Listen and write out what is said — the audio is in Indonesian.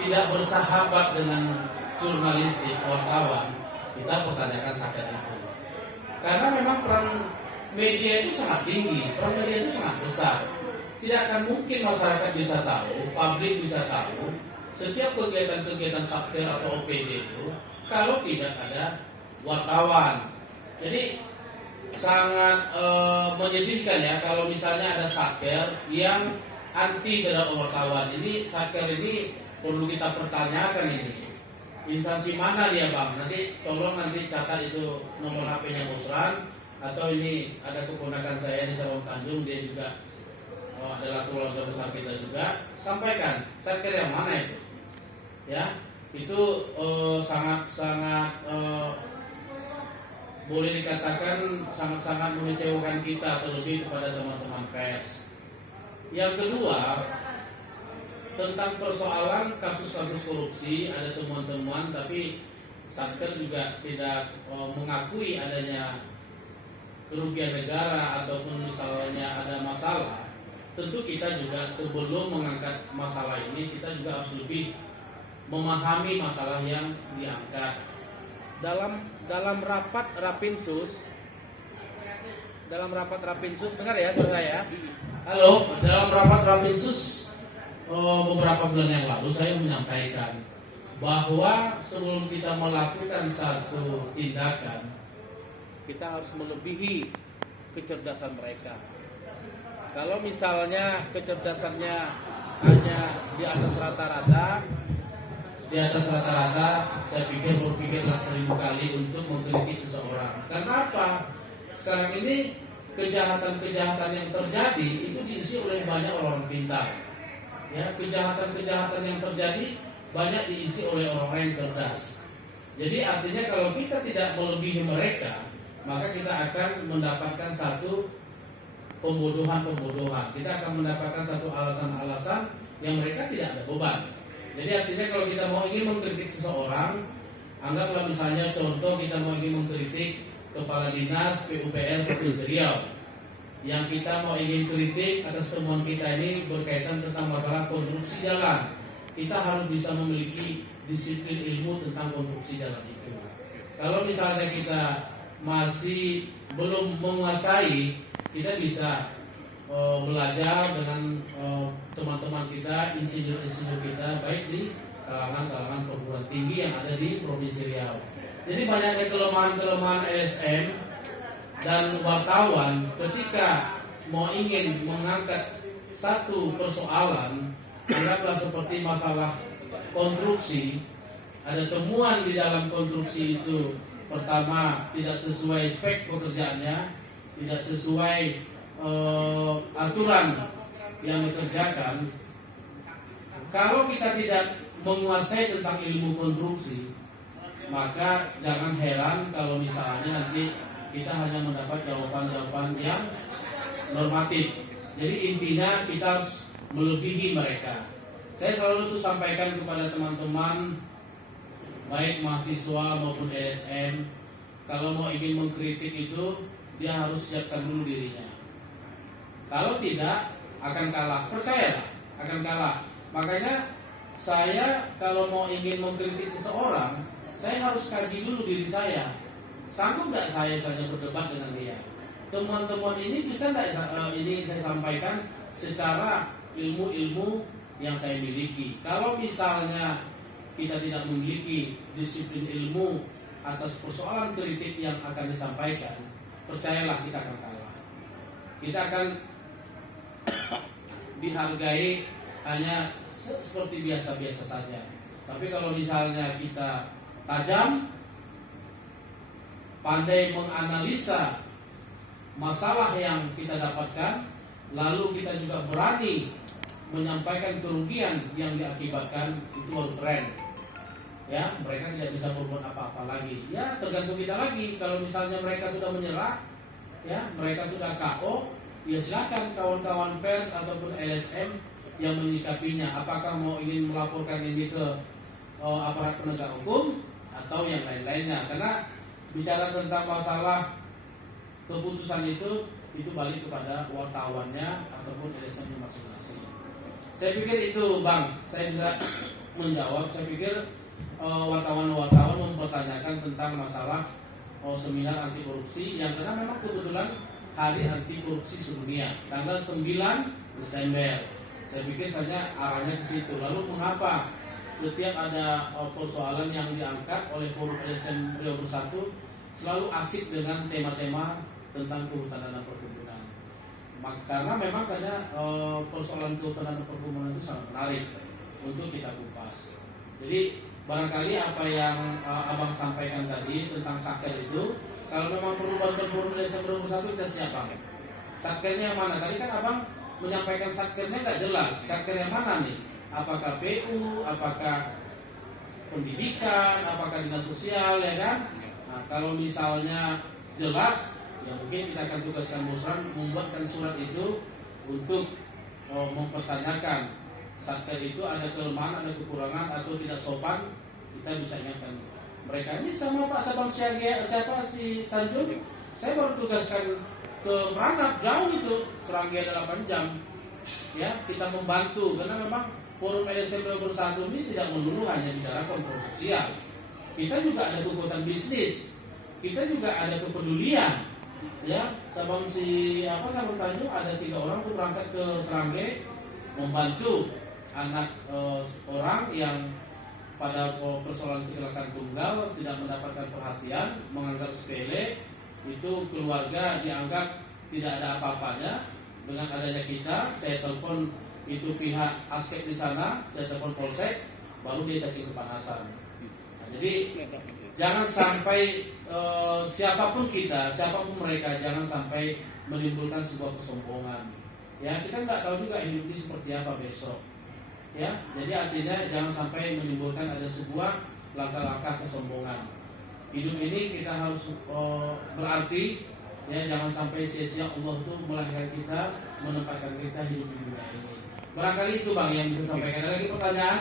tidak bersahabat dengan jurnalistik wartawan, kita pertanyakan satker itu. Karena memang peran media itu sangat tinggi, peran media itu sangat besar. Tidak akan mungkin masyarakat bisa tahu, publik bisa tahu setiap kegiatan-kegiatan satker atau OPD itu kalau tidak ada wartawan. Jadi sangat menyedihkan ya kalau misalnya ada satker yang anti terhadap wartawan. Ini satker ini perlu kita pertanyakan ini. Instansi mana dia bang? Nanti tolong nanti catat itu nomor HP-nya Musran, atau ini ada keponakan saya di Sarong Tanjung, dia juga adalah keluarga besar kita juga. Sampaikan satker yang mana itu? Ya, itu sangat-sangat boleh dikatakan sangat-sangat mengecewakan kita, terlebih kepada teman-teman pers. Yang kedua, tentang persoalan kasus-kasus korupsi, ada temuan-temuan tapi satker juga tidak mengakui adanya kerugian negara ataupun misalnya ada masalah. Tentu kita juga sebelum mengangkat masalah ini, kita juga harus lebih memahami masalah yang diangkat. Dalam rapat Rapinsus, dengar ya saudara ya. Halo, dalam rapat Rapinsus beberapa bulan yang lalu saya menyampaikan bahwa sebelum kita melakukan satu tindakan, kita harus melebihi kecerdasan mereka. Kalau misalnya kecerdasannya hanya di atas rata-rata, saya berpikirlah 1000 kali untuk mengkritik seseorang. Karena apa? Sekarang ini kejahatan-kejahatan yang terjadi itu diisi oleh banyak orang pintar. Ya, kejahatan-kejahatan yang terjadi banyak diisi oleh orang-orang yang cerdas. Jadi artinya kalau kita tidak melebihi mereka, maka kita akan mendapatkan satu pembodohan. Kita akan mendapatkan satu alasan-alasan yang mereka tidak ada beban. Jadi artinya kalau kita mau ingin mengkritik seseorang, anggaplah misalnya contoh kita mau ingin mengkritik Kepala Dinas PUPR Provinsi Riau, yang kita mau ingin kritik atas temuan kita ini berkaitan tentang masalah konstruksi jalan. Kita harus bisa memiliki disiplin ilmu tentang konstruksi jalan itu. Kalau misalnya kita masih belum menguasai, kita bisa belajar dengan teman-teman kita, insinyur-insinyur kita, baik di kalangan-kalangan perguruan tinggi yang ada di Provinsi Riau. Jadi banyaknya kelemahan-kelemahan LSM dan wartawan ketika mau ingin mengangkat satu persoalan, anggaplah seperti masalah konstruksi, ada temuan di dalam konstruksi itu, pertama tidak sesuai spek pekerjaannya, tidak sesuai aturan yang dikerjakan. Kalau kita tidak menguasai tentang ilmu konstruksi, maka jangan heran kalau misalnya nanti kita hanya mendapat jawaban-jawaban yang normatif. Jadi intinya kita harus melebihi mereka. Saya selalu tuh sampaikan kepada teman-teman, baik mahasiswa maupun LSM, kalau mau ingin mengkritik itu, dia harus siapkan dulu dirinya. Kalau tidak, akan kalah. Percayalah, akan kalah. Makanya saya kalau mau ingin mengkritik seseorang, saya harus kaji dulu diri saya. Sanggup nggak saya saja berdebat dengan dia? Teman-teman ini bisa nggak ini saya sampaikan secara ilmu-ilmu yang saya miliki. Kalau misalnya kita tidak memiliki disiplin ilmu atas persoalan kritik yang akan disampaikan, percayalah kita akan kalah. Kita akan dihargai hanya seperti biasa-biasa saja. Tapi kalau misalnya kita tajam, pandai menganalisa masalah yang kita dapatkan, lalu kita juga berani menyampaikan kerugian yang diakibatkan, itu baru keren. Ya, mereka tidak bisa berbuat apa-apa lagi. Ya, tergantung kita lagi. Kalau misalnya mereka sudah menyerah, ya, mereka sudah KO, ya silakan kawan-kawan pers ataupun LSM yang menyikapinya. Apakah mau ingin melaporkan ini ke aparat penegak hukum atau yang lain-lainnya? Karena bicara tentang masalah keputusan itu balik kepada wartawannya ataupun LSM masing-masing. Saya pikir itu Bang, saya bisa menjawab. Saya pikir wartawan-wartawan mempertanyakan tentang masalah seminar anti korupsi yang karena memang kebetulan hari anti korupsi sedunia tanggal 9 Desember. Saya pikir saja arahnya ke situ. Lalu mengapa setiap ada persoalan yang diangkat oleh Forum LSM Riau Bersatu selalu asik dengan tema-tema tentang kehutanan dan perkebunan? Karena memang saja persoalan kehutanan dan perkebunan itu sangat menarik untuk kita kupas. Jadi barangkali apa yang Abang sampaikan tadi tentang saker itu, kalau memang perlu bantuan Forum LSM Riau Bersatu, kita siapa? Sakernya yang mana? Tadi kan Abang menyampaikan sakernya nggak jelas. Saker yang mana nih? Apakah PU, apakah pendidikan, apakah dinas sosial, ya kan? Nah, kalau misalnya jelas, ya mungkin kita akan tugaskan Musran membuatkan surat itu untuk mempertanyakan saker itu ada kelemahan, ada kekurangan atau tidak sopan, kita bisa ingatkan mereka. Ini sama Pak Sabang siapa si Tanjung, saya baru tugaskan ke Peranap jauh itu, Serangga 8 jam. Ya, kita membantu karena memang Forum LSM Riau Bersatu ini tidak melulu hanya bicara kontrol sosial. Kita juga ada kekuatan bisnis, kita juga ada kepedulian. Ya, Sabang Tanjung ada 3 orang untuk berangkat ke Serangga membantu anak orang yang pada persoalan kecelakaan tunggal tidak mendapatkan perhatian, menganggap sepele, itu keluarga dianggap tidak ada apa-apanya. Dengan adanya kita, saya telepon itu pihak aspek di sana, saya telepon polsek, baru dia cacing kepanasan. Nah, jadi jangan sampai siapapun kita, siapapun mereka, jangan sampai menimbulkan sebuah kesombongan. Ya, kita nggak tahu juga hidup ini seperti apa besok. Ya, jadi artinya jangan sampai menimbulkan ada sebuah langkah-langkah kesombongan. Hidup ini kita harus berarti, ya, jangan sampai sia-sia Allah itu melahirkan kita, menempatkan kita hidup di dunia ini. Barangkali itu Bang yang bisa sampaikan. Ada lagi pertanyaan?